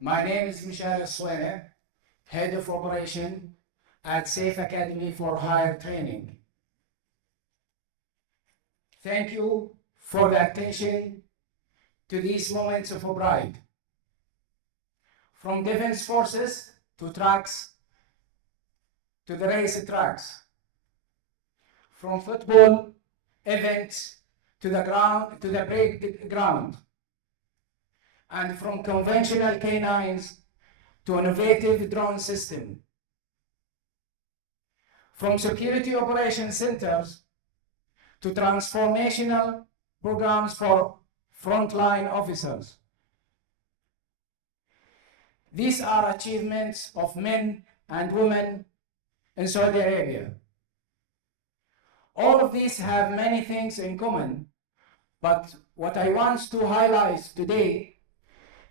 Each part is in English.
My name is Meshari Al Suwanae, Head of Operation at Safe Academy for Higher Training. Thank you for the attention to these moments of pride. From defense forces to trucks to the race tracks, from football events to the ground to the break ground, and from conventional canines to innovative drone system, from security operation centers to transformational programs for frontline officers. These are achievements of men and women in Saudi Arabia. All of these have many things in common, but what I want to highlight today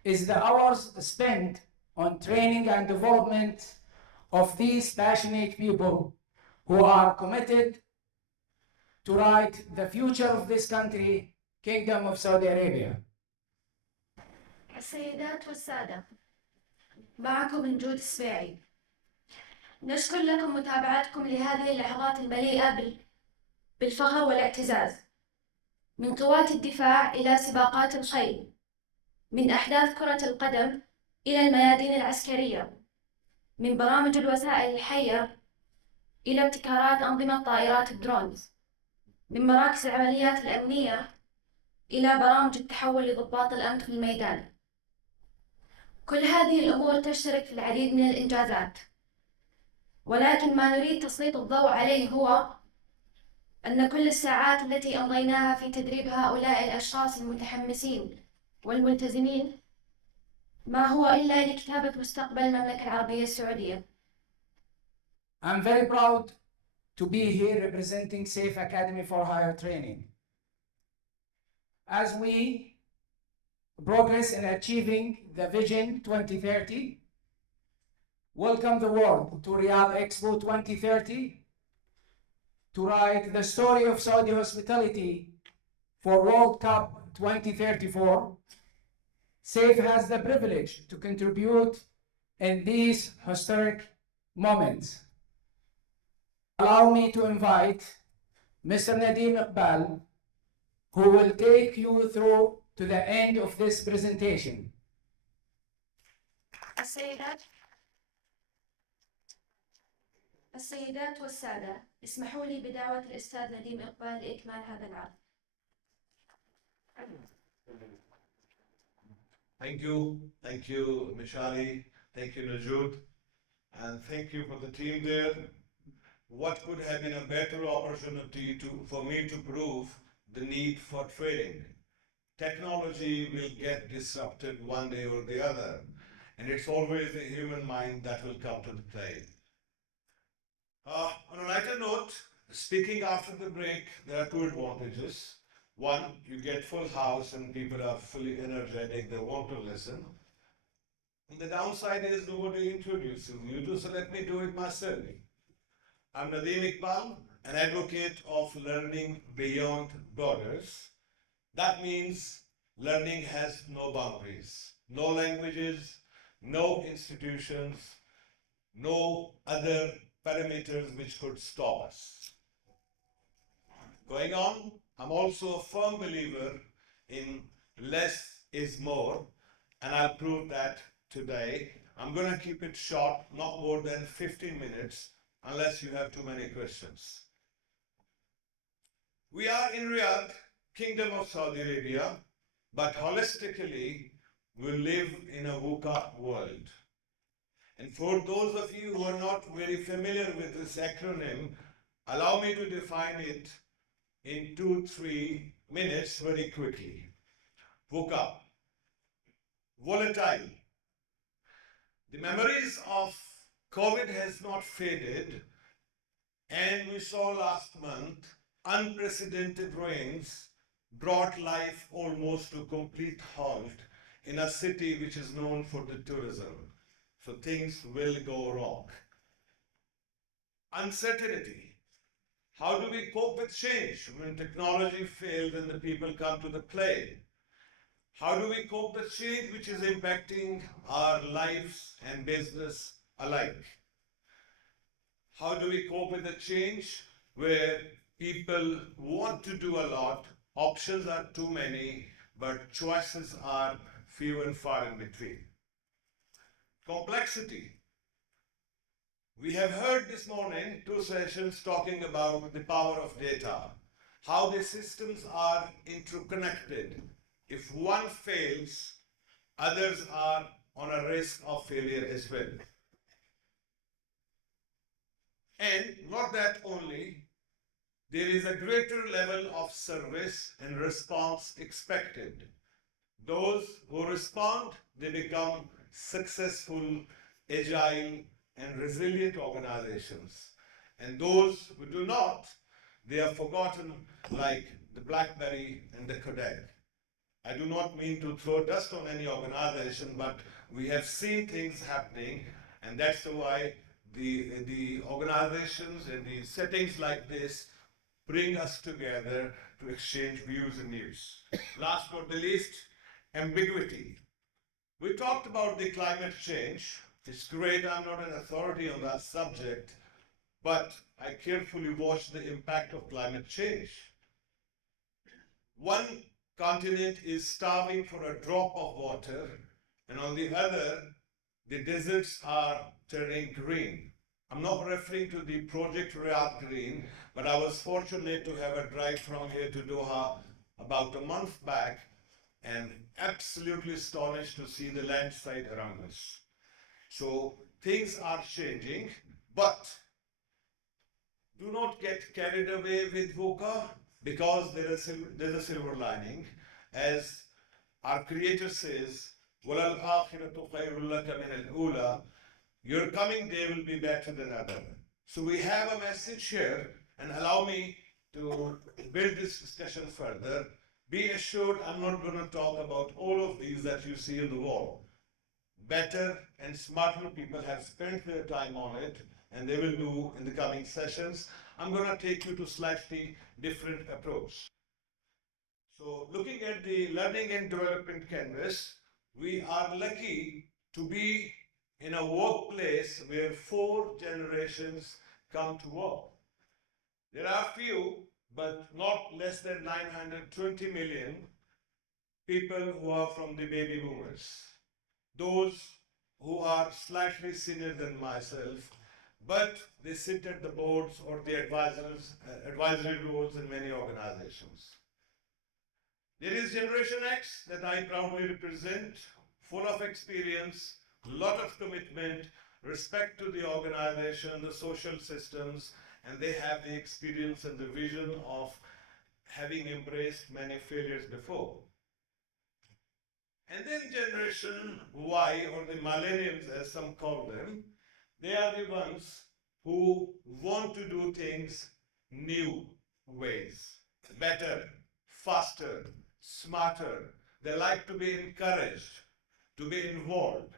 is the hours spent on training and development of these passionate people who are committed to write the future of this country, Kingdom of Saudi Arabia. السيدات والسادة، معكم نجود السبيعي. نشكر لكم متابعتكم لهذه اللحظات المليئة بالفخر والاعتزاز، من قوات الدفاع إلى سباقات الخيل، من أحداث كرة القدم إلى الميادين العسكرية، من برامج الوسائل الحية إلى ابتكارات أنظمة طائرات الدرونز، من مراكز العمليات الأمنية إلى برامج التحول لضباط الأمن في الميدان. كل هذه الأمور تشترك في العديد من الإنجازات، ولكن ما نريد تسليط الضوء عليه هو أن كل الساعات التي أمضيناها في تدريب هؤلاء الأشخاص المتحمسين والملتزمين ما هو إلا لكتابة مستقبل المملكة العربية السعودية. I'm very proud to be here representing Safe Academy for Higher Training. As we progress in achieving the Vision 2030, welcome the world to Riyadh Expo 2030 to write the story of Saudi hospitality for World Cup 2034. SAFE has the privilege to contribute in these historic moments. Allow me to invite Mr. Nadeem Iqbal, who will take you through to the end of this presentation. السيدات والسادة، اسمحوا لي بدعوة الأستاذ نديم إقبال لإكمال هذا العرض. Thank you, Meshari, thank you, Nojoud, and thank you for the team there. What could have been a better opportunity for me to prove the need for training? Technology will get disrupted one day or the other, and it's always the human mind that will come to the play. On a lighter note, speaking after the break, there are two advantages. One, you get full house and people are fully energetic, they want to listen. And the downside is nobody introduces you, so let me do it myself. I'm Nadeem Iqbal, an advocate of learning beyond borders. That means learning has no boundaries, no languages, no institutions, no other parameters which could stop us. Going on, I'm also a firm believer in less is more, and I'll prove that today. I'm going to keep it short, not more than 15 minutes, unless you have too many questions. We are in Riyadh, Kingdom of Saudi Arabia, but holistically, we live in a VUCA world. And for those of you who are not very familiar with this acronym, allow me to define it in 2-3 minutes very quickly. VUCA, volatile. The memories of COVID has not faded, and we saw last month unprecedented rains brought life almost to complete halt in a city which is known for the tourism. So things will go wrong. Uncertainty. How do we cope with change when technology fails and the people come to the play? How do we cope with change which is impacting our lives and business alike? How do we cope with the change where people want to do a lot, options are too many, but choices are few and far in between? Complexity. We have heard this morning 2 sessions talking about the power of data, how the systems are interconnected. If one fails, others are on a risk of failure as well. And not that only, there is a greater level of service and response expected. Those who respond, they become successful, agile, and resilient organizations. And those who do not, they are forgotten like the BlackBerry and the Kodak. I do not mean to throw dust on any organization, but we have seen things happening, and that's why the organizations and the settings like this bring us together to exchange views and news. Last but not the least, ambiguity. We talked about the climate change. It's great, I'm not an authority on that subject, but I carefully watch the impact of climate change. One continent is starving for a drop of water, and on the other, the deserts are turning green. I'm not referring to the Project Riyadh Green, but I was fortunate to have a drive from here to Doha about a month back, and absolutely astonished to see the landside around us. So things are changing, but do not get carried away with VUCA, because there's a silver lining. As our Creator says, وَلَلْآخِرَةُ خَيْرٌ لَكَ مِنَ الْأُولَى, your coming day will be better than other. So we have a message here, and allow me to build this discussion further. Be assured I'm not going to talk about all of these that you see on the wall. Better and smarter people have spent their time on it, and they will do in the coming sessions. I'm going to take you to slightly different approach. So looking at the learning and development canvas, we are lucky to be in a workplace where 4 generations come to work. There are few, but not less than 920 million people who are from the baby boomers. Those who are slightly senior than myself, but they sit at the boards or the advisory roles in many organizations. There is Generation X that I proudly represent, full of experience, lot of commitment, respect to the organization, the social systems, and they have the experience and the vision of having embraced many failures before. And then Generation Y, or the millennials as some call them, they are the ones who want to do things new ways, better, faster, smarter. They like to be encouraged, to be involved.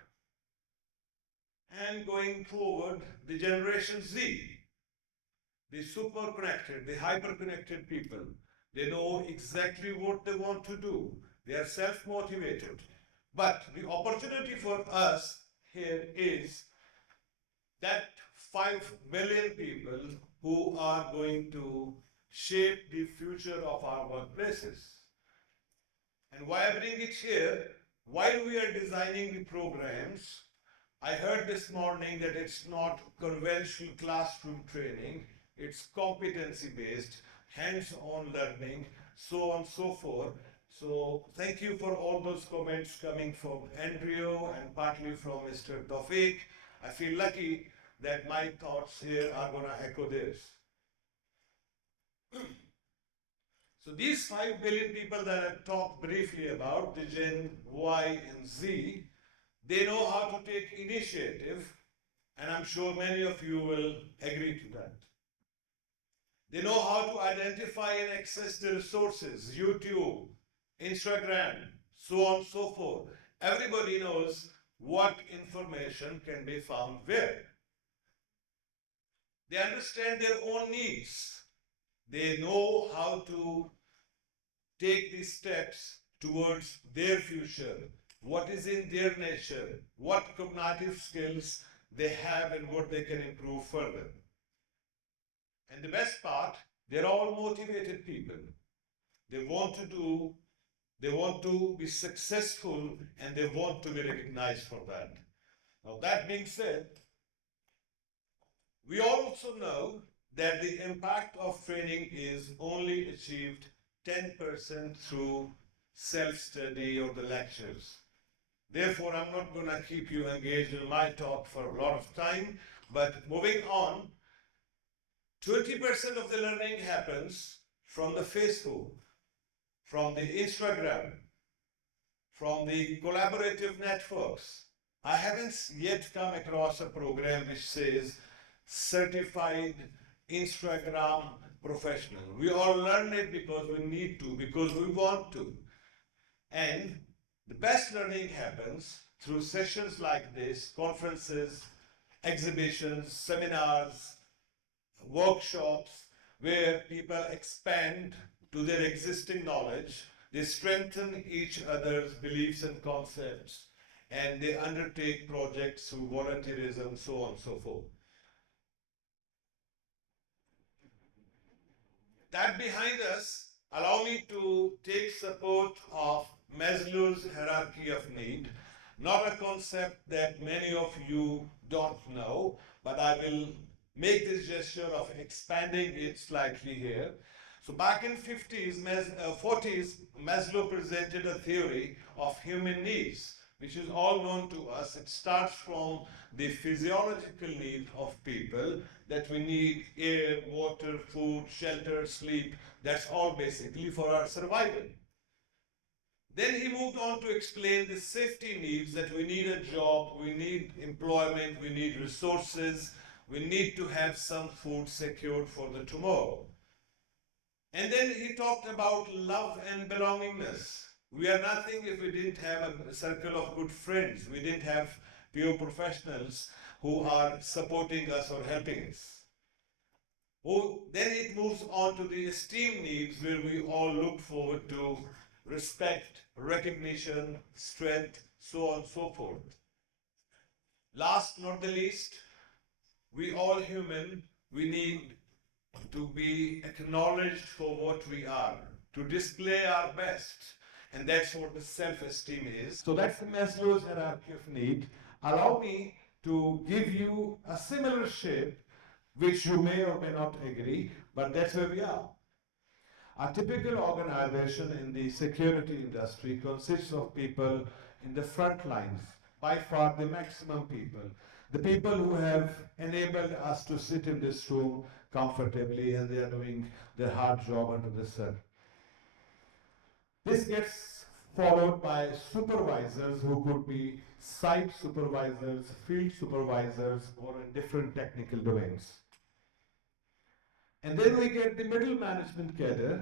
And going forward, the Generation Z, the super connected, the hyper connected people, they know exactly what they want to do. They are self-motivated. But the opportunity for us here is that 5 billion people who are going to shape the future of our workplaces. And why I bring it here, while we are designing the programs, I heard this morning that it's not conventional classroom training, it's competency-based, hands-on learning, so on and so forth. So thank you for all those comments coming from Andrew and partly from Mr. Tawfiq. I feel lucky that my thoughts here are going to echo theirs. So these 5 billion people that I talked briefly about, the Gen Y and Z, they know how to take initiative, and I'm sure many of you will agree to that. They know how to identify and access the resources, YouTube, Instagram, so on and so forth. Everybody knows what information can be found where. They understand their own needs. They know how to take these steps towards their future, what is in their nature, what cognitive skills they have and what they can improve further. And the best part, they're all motivated people. They want to do, they want to be successful, and they want to be recognized for that. Now, that being said, we also know that the impact of training is only achieved 10% through self-study or the lectures. Therefore, I'm not going to keep you engaged in my talk for a lot of time, but moving on, 20% of the learning happens from the Facebook, from the Instagram, from the collaborative networks. I haven't yet come across a program which says certified Instagram professional. We all learn it because we need to, because we want to. And the best learning happens through sessions like this, conferences, exhibitions, seminars, workshops, where people expand to their existing knowledge, they strengthen each other's beliefs and concepts, and they undertake projects through volunteerism, so on and so forth. That behind us, allow me to take support of Maslow's hierarchy of need, not a concept that many of you don't know, but I will make this gesture of expanding it slightly here. So back in 40s, Maslow presented a theory of human needs, which is all known to us. It starts from the physiological need of people, that we need air, water, food, shelter, sleep. That's all basically for our survival. Then he moved on to explain the safety needs, that we need a job, we need employment, we need resources, we need to have some food secured for the tomorrow. And then he talked about love and belongingness. We are nothing if we didn't have a circle of good friends. We didn't have peer professionals who are supporting us or helping us. Oh, then it moves on to the esteem needs, where we all look forward to respect, recognition, strength, so on and so forth. Last not the least, we all human, we need to be acknowledged for what we are, to display our best. And that's what the self-esteem is. So that's the Maslow's hierarchy of need. Allow me to give you a similar shape, which you may or may not agree, but that's where we are. A typical organization in the security industry consists of people in the front lines, by far the maximum people. The people who have enabled us to sit in this room comfortably, and they are doing their hard job under the sun. This gets followed by supervisors, who could be site supervisors, field supervisors, or in different technical domains. And then we get the middle management cadre,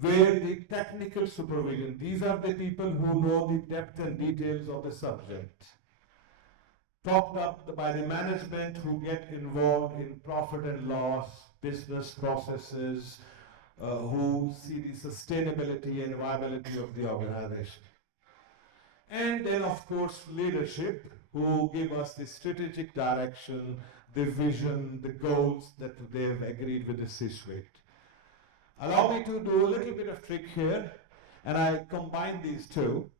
where the technical supervision, these are the people who know the depth and details of the subject. Topped up by the management, who get involved in profit and loss, business processes, who see the sustainability and viability of the organization. And then, of course, leadership, who give us the strategic direction, the vision, the goals that they've agreed with the C-suite. Allow me to do a little bit of trick here, and I combine these two.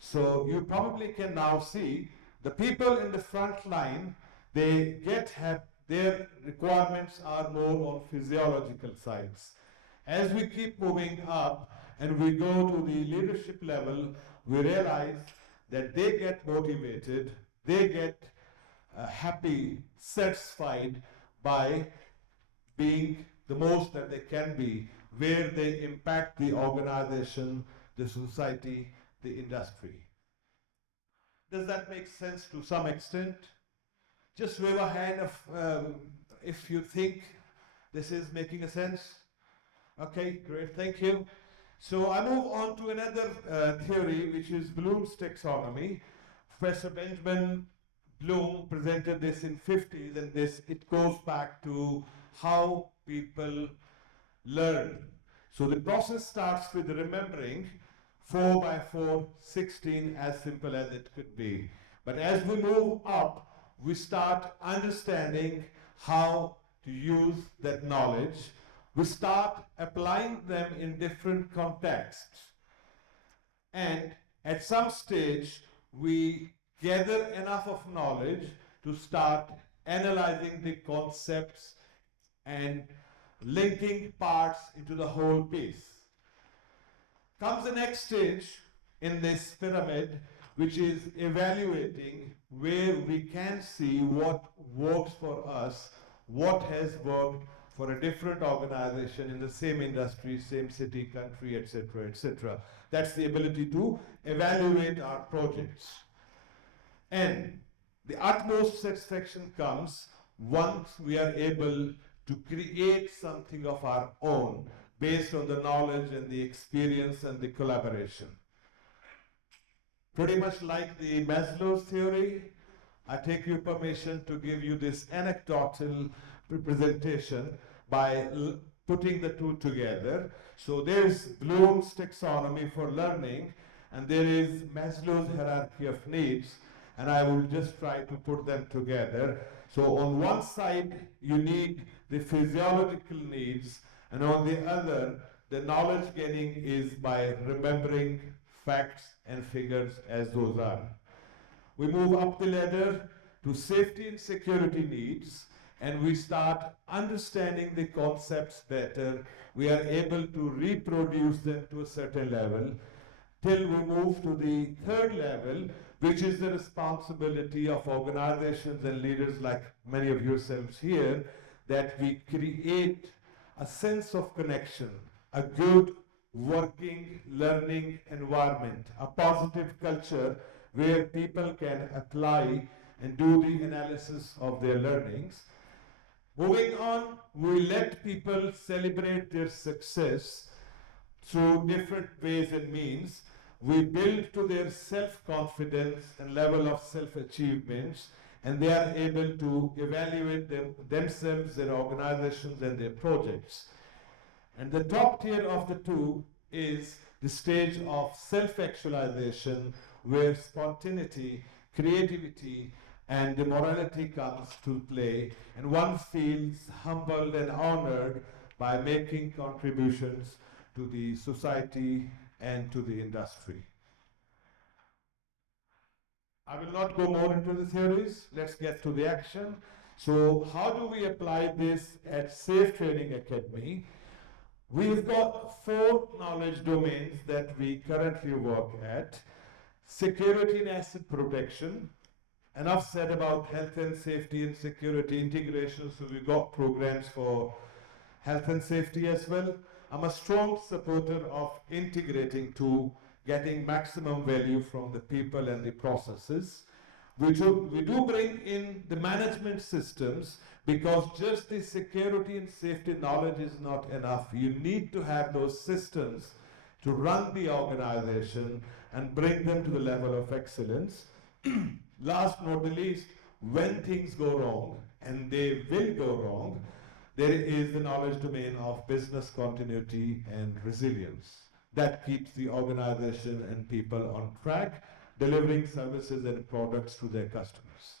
So you probably can now see the people in the front line, their requirements are more on physiological sides. As we keep moving up and we go to the leadership level, we realize that they get motivated, they get happy, satisfied by being the most that they can be, where they impact the organization, the society, the industry. Does that make sense to some extent? Just wave a hand if you think this is making a sense. Okay, great, thank you. So I move on to another theory, which is Bloom's taxonomy. Professor Benjamin Bloom presented this in 50s, and it goes back to how people learn. So the process starts with remembering 4 by 4, 16, as simple as it could be. But as we move up, we start understanding how to use that knowledge. We start applying them in different contexts. And at some stage, we gather enough of knowledge to start analyzing the concepts and linking parts into the whole piece. Comes the next stage in this pyramid, which is evaluating where we can see what works for us, what has worked for a different organization in the same industry, same city, country, etc., etc. That's the ability to evaluate our projects. And the utmost satisfaction comes once we are able to create something of our own based on the knowledge and the experience and the collaboration. Pretty much like the Maslow's theory, I take your permission to give you this anecdotal representation by putting the two together. So there's Bloom's taxonomy for learning, and there is Maslow's hierarchy of needs, and I will just try to put them together. So on one side, you need the physiological needs, and on the other, the knowledge gaining is by remembering facts and figures as those are. We move up the ladder to safety and security needs, and we start understanding the concepts better. We are able to reproduce them to a certain level till we move to the third level, which is the responsibility of organizations and leaders like many of yourselves here, that we create a sense of connection, a good working, learning environment, a positive culture where people can apply and do the analysis of their learnings. Moving on, we let people celebrate their success through different ways and means. We build to their self-confidence and level of self-achievements, and they are able to evaluate themselves, their organizations, and their projects. And the top tier of the two is the stage of self-actualization, where spontaneity, creativity, and the morality comes to play, and one feels humbled and honored by making contributions to the society and to the industry. I will not go more into the theories. Let's get to the action. So how do we apply this at Safe Training Academy? We've got 4 knowledge domains that we currently work at. Security and asset protection. Enough said about health and safety and security integration, so we've got programs for health and safety as well. I'm a strong supporter of integrating to getting maximum value from the people and the processes. We do bring in the management systems, because just the security and safety knowledge is not enough. You need to have those systems to run the organization and bring them to the level of excellence. Last but not the least, when things go wrong, and they will go wrong, there is the knowledge domain of business continuity and resilience. That keeps the organization and people on track, delivering services and products to their customers.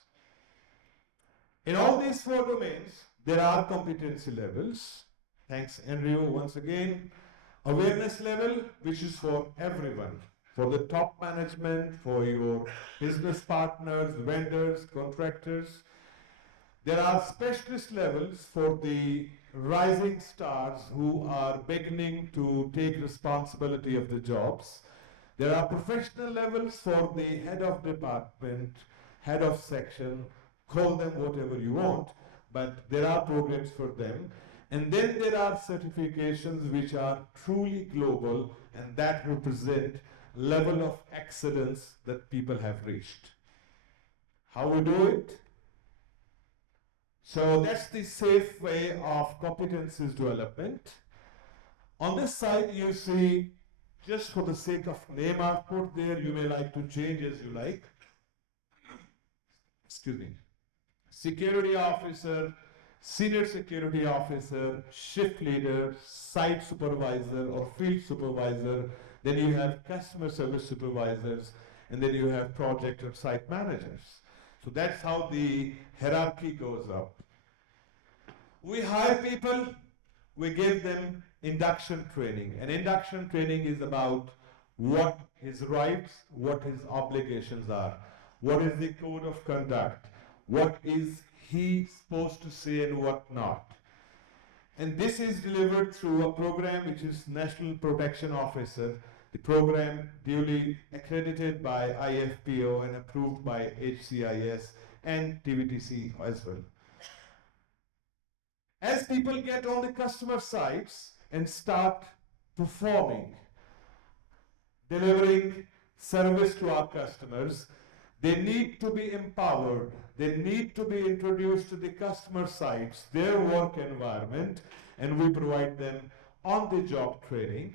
In all these 4 domains, there are competency levels. Thanks, Andrew, once again. Awareness level, which is for everyone, for the top management, for your business partners, vendors, contractors. There are specialist levels for the rising stars who are beginning to take responsibility of the jobs. There are professional levels for the head of department, head of section, call them whatever you want, but there are programs for them. And then there are certifications which are truly global and that represent level of excellence that people have reached. How we do it? So that's the safe way of competencies development. On this side you see, just for the sake of name I've put there, you may like to change as you like. Excuse me. Security officer, senior security officer, shift leader, site supervisor or field supervisor, then you have customer service supervisors, and then you have project or site managers. So that's how the hierarchy goes up. We hire people, we give them induction training. And induction training is about what his rights, what his obligations are, what is the code of conduct, what is he supposed to say and what not. And this is delivered through a program which is National Protection Officer, the program duly accredited by IFPO and approved by HCIS and TVTC as well. As people get on the customer sites and start performing, delivering service to our customers, they need to be empowered. They need to be introduced to the customer sites, their work environment, and we provide them on-the-job training.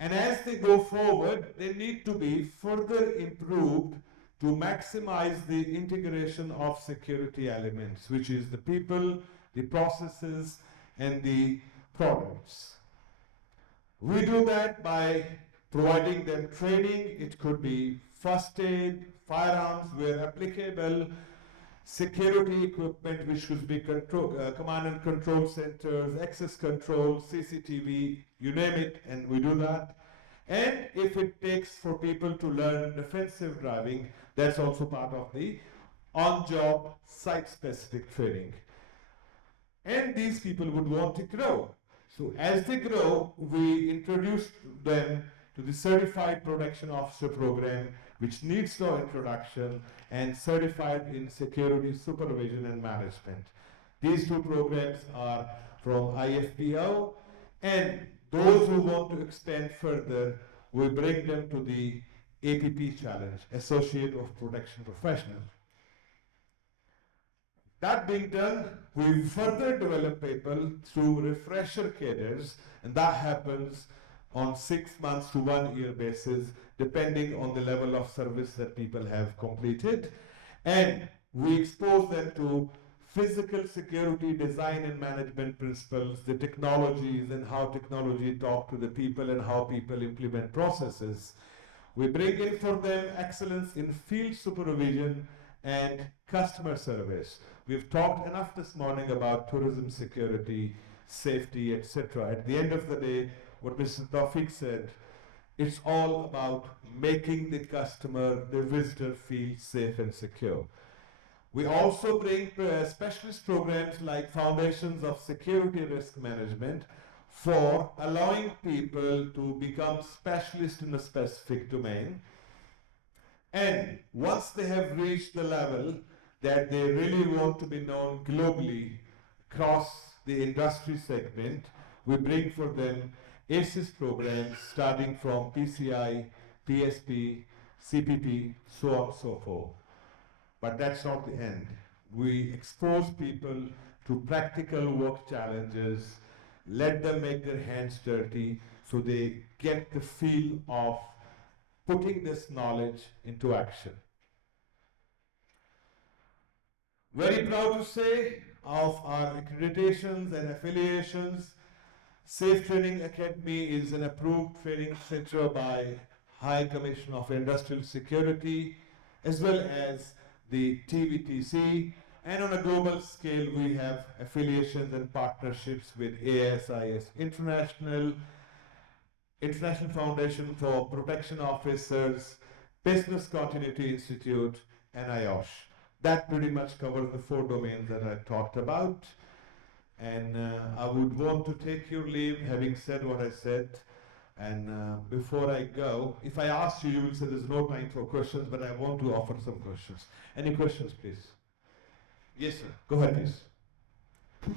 And as they go forward, they need to be further improved to maximize the integration of security elements, which is the people, the processes, and the products. We do that by providing them training. It could be first aid, firearms where applicable, security equipment which should be command and control centers, access control, CCTV, you name it, and we do that. And if it takes for people to learn defensive driving, that's also part of the on-job site-specific training. And these people would want to grow. So as they grow, we introduce them to the Certified Protection Officer program, which needs no introduction, and Certified in Security Supervision and Management. These two programs are from IFPO, and those who want to expand further, we bring them to the APP Challenge, Associate of Protection Professional. That being done, we further develop people through refresher cadres, and that happens on 6 months to 1 year basis, depending on the level of service that people have completed. And we expose them to physical security design and management principles, the technologies and how technology talk to the people and how people implement processes. We bring in for them excellence in field supervision and customer service. We've talked enough this morning about tourism security, safety, etc. At the end of the day, what Mr. Tawfiq said, it's all about making the customer, the visitor feel safe and secure. We also bring specialist programs like Foundations of Security Risk Management for allowing people to become specialists in a specific domain. And once they have reached the level that they really want to be known globally across the industry segment, we bring for them ACES programs starting from PCI, PSP, CPP, so on and so forth. But that's not the end. We expose people to practical work challenges, let them make their hands dirty so they get the feel of putting this knowledge into action. Very proud to say of our accreditations and affiliations, Safe Training Academy is an approved training center by High Commission of Industrial Security, as well as the TVTC, and on a global scale we have affiliations and partnerships with ASIS International, International Foundation for Protection Officers, Business Continuity Institute, and IOSH. That pretty much covers the 4 domains that I talked about. And I would want to take your leave having said what I said. And before I go, if I ask you, you will say there's no time for questions, but I want to offer some questions. Any questions, please? Yes, sir. Go ahead, please.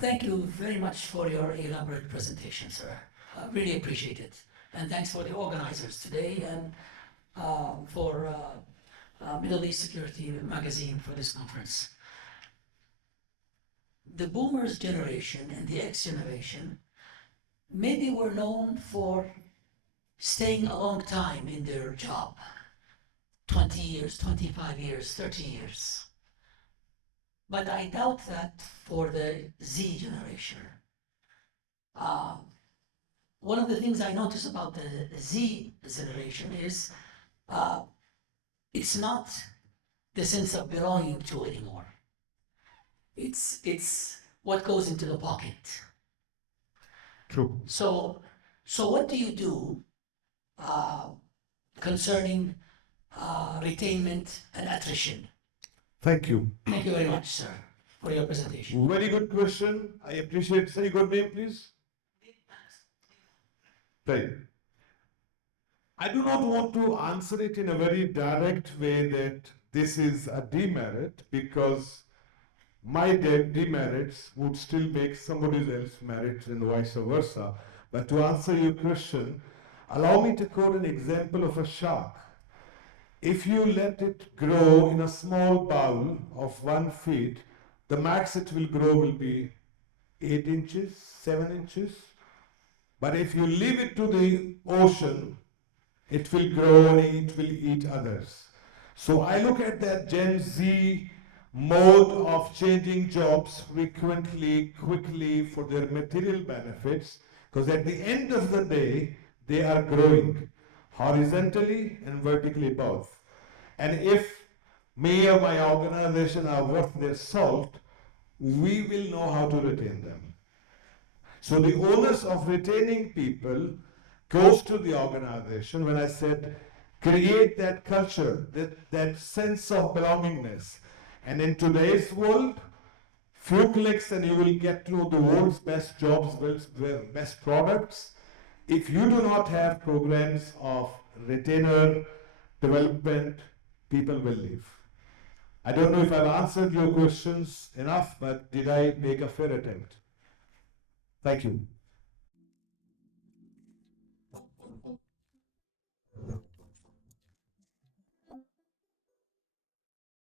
Thank you very much for your elaborate presentation, sir. I really appreciate it. And thanks for the organizers today and for Middle East Security Magazine for this conference. The boomers generation and the X generation maybe were known for staying a long time in their job, 20 years, 25 years, 30 years. But I doubt that for the Z generation. one of the things I notice about the Z generation is it's not the sense of belonging to anymore. It's what goes into the pocket. True. So what do you do concerning retainment and attrition? Thank you. Thank you very much, sir, for your presentation. Very good question. I appreciate. Say your name, please. Right. I do not want to answer it in a very direct way that this is a demerit, because my demerits would still make somebody else's merits and vice versa. But to answer your question, allow me to quote an example of a shark. If you let it grow in a small bowl of 1 feet, the max it will grow will be 8 inches, 7 inches. But if you leave it to the ocean, it will grow and it will eat others. So I look at that Gen Z mode of changing jobs frequently, quickly for their material benefits, because at the end of the day, they are growing horizontally and vertically both. And if me or my organization are worth their salt, we will know how to retain them. So the onus of retaining people goes to the organization. When I said create that culture, that sense of belongingness. And in today's world, few clicks and you will get to know the world's best jobs, best products. If you do not have programs of retainer development, people will leave. I don't know if I've answered your questions enough, but did I make a fair attempt? Thank you.